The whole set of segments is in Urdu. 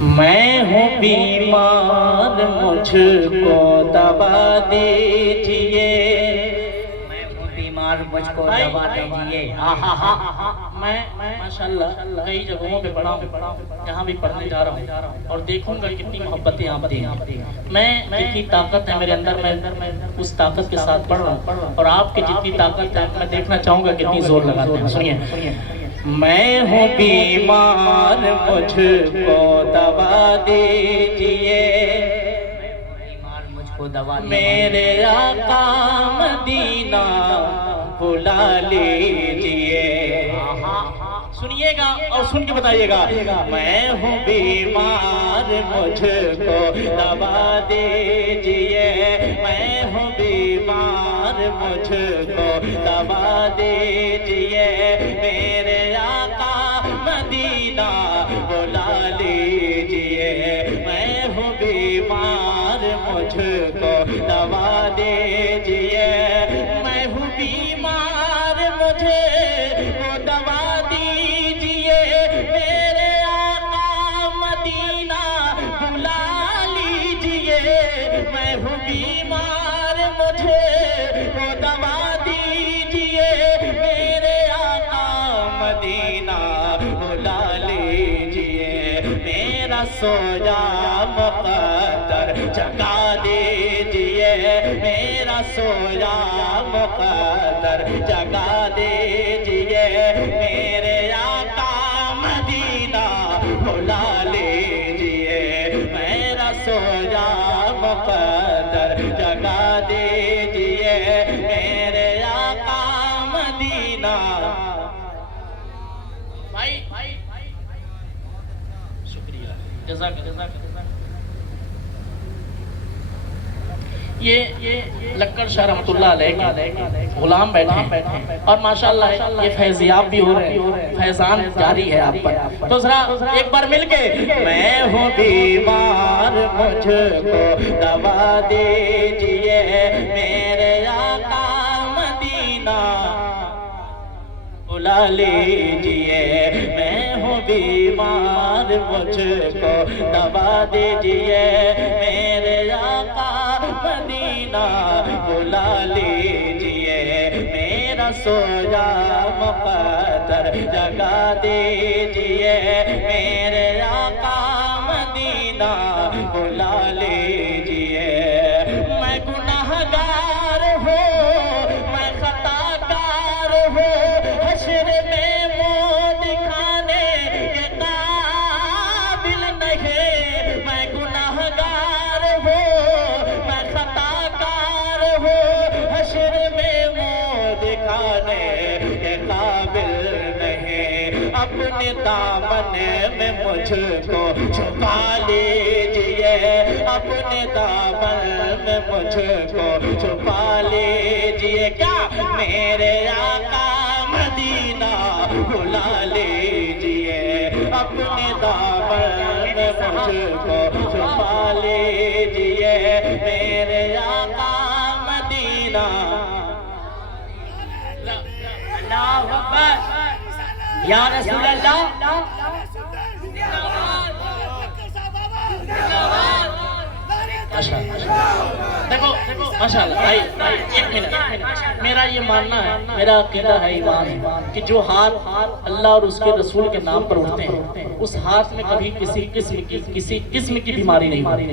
میں ہوں بیمار مجھ کو دوا دیجئے، میں ہوں بیمار مجھ کو دوا دیجئے۔ میں ماشاءاللہ کئی جگہوں پہ پڑھا ہوں، یہاں بھی پڑھنے جا رہا ہوں اور دیکھوں گا کتنی محبتیں آپ دیں گے۔ میں جتنی طاقت ہے میرے اندر، میں اس طاقت کے ساتھ پڑھ رہا ہوں، اور آپ کی جتنی طاقت ہے میں دیکھنا چاہوں گا کتنی زور لگاتے ہیں۔ سنیے، میں ہوں بیمار مجھ کو دوا دیجئے، بیمار مجھ کو دوا دیجئے، میرے آقا مدینہ بلا لیجئے۔ سنیے گا اور سن کے بتائیے گا، میں ہوں بیمار مجھ کو دوا دیجئے، میں ہوں بیمار مجھ کو دوا دیجئے، میرے آقا مدینہ بلا لیجئے، میں ہوں بیمار مجھ کو دوا دیجئے، میں ہوں بیمار مجھے وہ دوا دیجئے، میرے آقا مدینہ بلا لیجئے، میں ہوں بیمار مجھے وہ دوا دیجئے، میرے آقا مدینہ بلا لیجئے، میرا سویا مقدر جگا دیجئے، میرا سویا مقدر جگا دیجئے، میرے آقا مدینہ بلا لیجئے، میرا سویا مقدر جگا دیجئے، میرے آقا مدینہ۔ بھائی شکریہ، جزاک اللہ۔ یہ لکڑ شاہ رحمت اللہ علیہ کے غلام بیٹھے ہیں اور ماشاءاللہ یہ فیضیاب بھی ہو رہے ہیں، فیضان جاری ہے آپ پر۔ تو ذرا ایک بار مل کے، میں ہوں بیمار مجھ کو دوا دیجئے، میرے آقا مدینہ بلا لیجئے، میں ہوں بیمار مجھ کو دوا دیجئے، میرے آقا مدینہ بلا لیجئے، میرا سویا مقدر جگا دیجئے، میرے آقا مدینہ بلا لیجئے، میں گناہگار ہوں، میں خطا کار ہوں، حشر میں منہ دکھانے کے قابل نہیں، میں گناہگار ہوں، میں خطا کار ہوں، حشر میں منہ دکھانے کے قابل نہیں، اپنے دامن میں مجھ کو چھپا لیجئے، اپنے دامن میں مجھ کو چھپا لیجئے، کیا میرے آقا مدینہ بلا لیجئے، اپنے دامن میں مجھ کو چھپا لیجئے، میرے آقا مدینہ۔ اللہ اکبر، یا رسول اللہ۔ دیکھو ماشاءاللہ بھائی، ایک منٹ، میرا یہ ماننا ہے، میرا عقیدہ ہے، ایمان ہے کہ جو ہاتھ اللہ اور اس کے رسول کے نام پر اٹھتے ہیں، اس ہاتھ میں کبھی کسی قسم کی بیماری نہیں ہوتی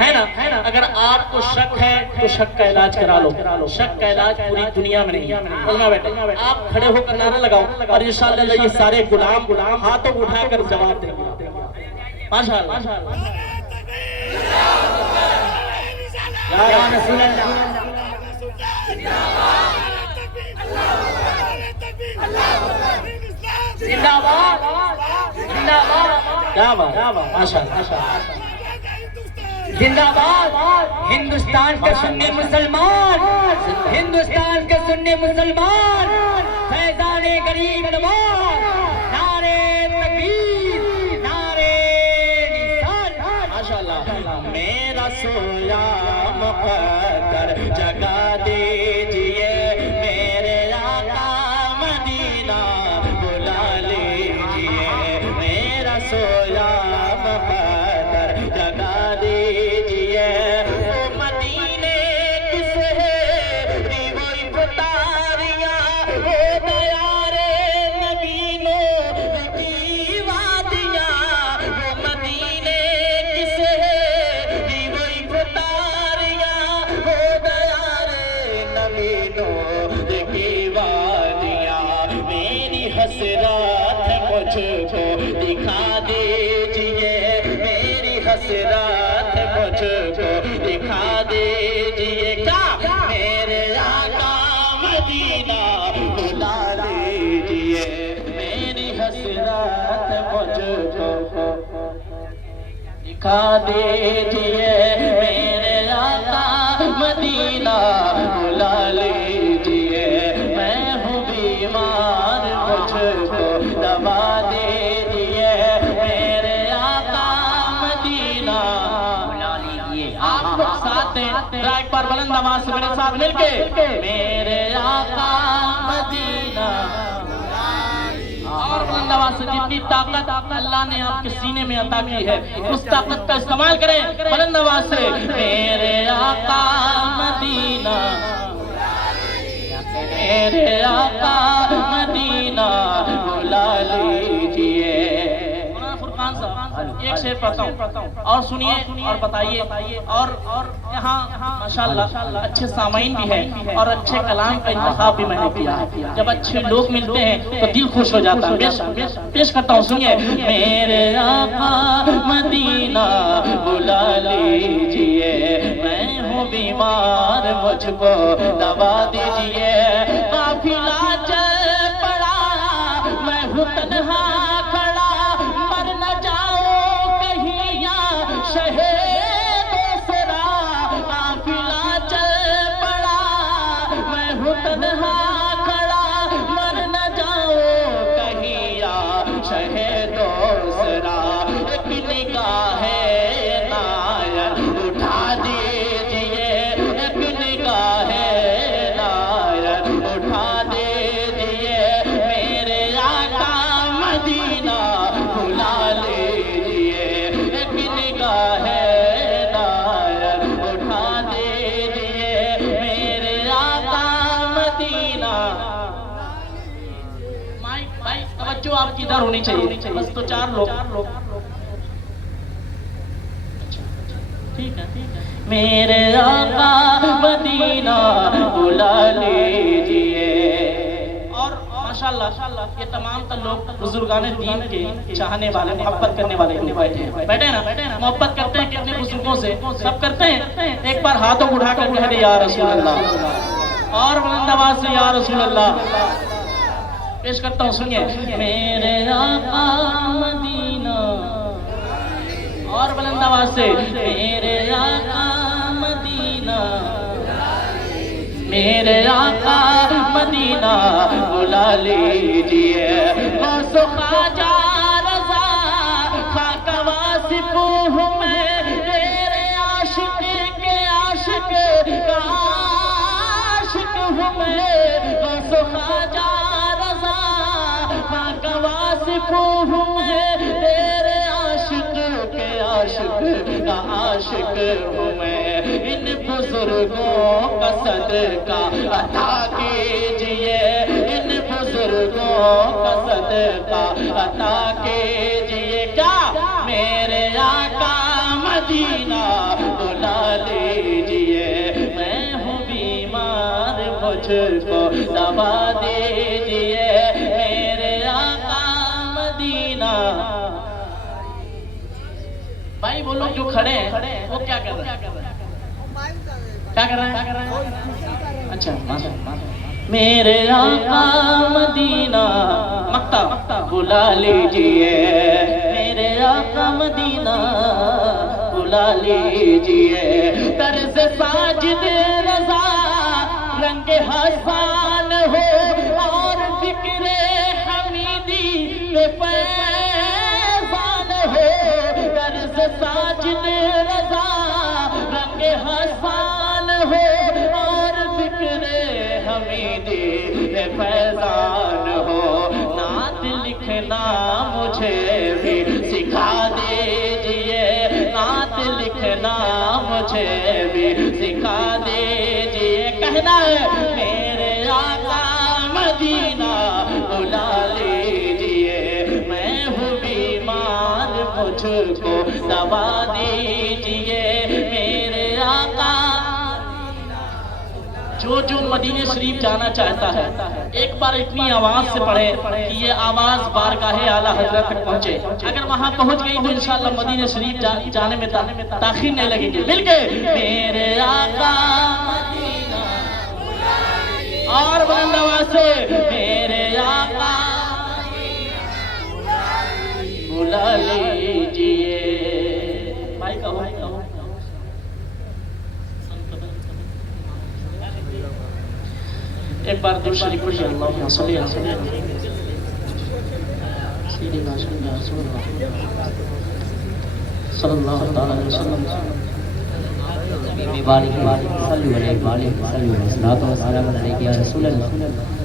ہے نا۔ اگر آپ کو شک ہے تو شک کا علاج کرا لو، شک کا علاج پوری دنیا میں نہیں ہے۔ علماء بیٹے آپ کھڑے ہو کر نعرہ لگاؤ اور انشاءاللہ یہ سارے غلام ہاتھوں اٹھا کر جواب دیں گے۔ ماشاءاللہ، یا رسول اللہ۔ زندہ باد، زندہ باد، کیا بات، ماشاءاللہ۔ زندہ باد ہندوستان کے سنی مسلمان، ہندوستان کے سنی مسلمان، فیضان غریب نواز، نعرے تکبیر، نعرے رسالت۔ ماشاءاللہ، میرا سویا مقدر جگا دیجئے، میرے آقا مدینہ بلا لیجئے، میرا سویا مقدر حسرت مجھ کو دکھا دیجئے کیا میرے آقا مدینہ بلا لیجئے میری حسرت مجھ کو دکھا دیجئے میرے آقا مدینہ بلا لیجئے میں ہوں بیمار مجھ کو دوا دیجئے میرے آقا مدینہ بلا لیجئے آپ لوگ ساتھ ہیں ذرا ایک بار بلند آواز سے میرے ساتھ مل کے میرے آقا مدینہ اور بلند آواز سے جتنی طاقت اللہ نے آپ کے سینے میں عطا کی ہے اس طاقت کا استعمال کریں بلند آواز سے میرے آقا مدینہ میرے آقا مدینہ بلا لیجئے فرقان صاحب ایک شعر پڑھتا ہوں اور سنیے اور بتائیے اور یہاں ماشاءاللہ اچھے سامعین بھی ہیں اور اچھے کلام کا انتخاب بھی میں نے کیا ہے جب اچھے لوگ ملتے ہیں تو دل خوش ہو جاتا ہے پیش کرتا ہوں سنیے میرے آقا مدینہ بلا لیجئے میں ہوں بیمار مجھ کو دوا دیجئے قافلہ چل پڑا میں ہوں تنہا کھڑا مر نہ جاؤں کہیں یا شہید دوسرا قافلہ چل پڑا میں ہوں تنہا کھڑا مر نہ جاؤں کہیں یا شہید دوسرا ایک نگاہ نائر اٹھا دیجئے ایک نگاہ نائر اٹھا دیجئے میرے آقا مدینہ بلا لیجئے ایک نگاہ نائر اٹھا دیجئے میرے آقا مدینہ بھائی توجہ آپ کی ادھر ہونی چاہیے بس تو 4 لوگ میرے آقا مدینہ بلا لیجئے اور ماشاءاللہ یہ تمام تر لوگ بزرگان دین کے چاہنے والے محبت کرنے والے بیٹھے ہیں نا محبت کرتے ہیں کتنے بزرگوں سے سب کرتے ہیں ایک بار ہاتھوں کو اٹھا کر کہہ دے یا رسول اللہ اور بلند آواز سے یا رسول اللہ پیش کرتا ہوں سنیے میرے آقا مدینہ اور بلند آواز سے میرے آقا مدینہ میرے آقا مدینہ بلا لیجئے غوث و خواجہ رضا خاک واصف ہوں میں تیرے عاشق کے عاشق کا عاشق ہوں میں غوث و خواجہ رضا خاک واصف ہوں میں تیرے عاشق کے عاشق کا عاشق ہوں میں ان بزرگوں کا صدقہ عطا کیجئے ان بزرگوں کا صدقہ عطا کیجئے کیا میرے آقا مدینہ بلا لیجئے میں ہوں بیمار مجھ کو دوا دیجئے میرے آقا مدینہ بھائی وہ لوگ جو کھڑے ہیں وہ کیا کر رہے ہیں کیا کر رہے ہیں اچھا میرے آقا مدینہ مکہ بلا لیجئے میرے آقا مدینہ بلا لیجئے طرز ساجد رضا رنگ حسان ہو اور فکر حمیدی فیضان ہو طرز ساجد رضا رنگ حسان ہو اور فکر حمیدی فیضان ہو نعت لکھنا مجھے بھی سکھا دیجئے نعت لکھنا مجھے بھی سکھا دیجئے کہنا ہے میرے آقا مدینہ بلا لیجئے میں ہوں بیمار مجھ کو دوا دیجئے میرے آقا جو جو مدینہ شریف جانا چاہتا ہے ایک بار اتنی آواز سے پڑھے کہ یہ آواز بارگاہ اعلیٰ حضرت تک پہنچے. اگر وہاں پہنچ گئی تو انشاءاللہ مدینہ شریف جانے میں تاخیر نہیں لگے گی. مل کے میرے آقا مدینہ اور بلند آواز سے میرے آقا بلا لیجئے. بھائی کہو ایک بار درود شریف پڑھیے. اللہم صلی علی سیدنا رسول اللہ صلی اللہ علیہ وسلم. بارک صلو علیہ وسلم. صلو علیہ وسلم. یا رسول اللہ.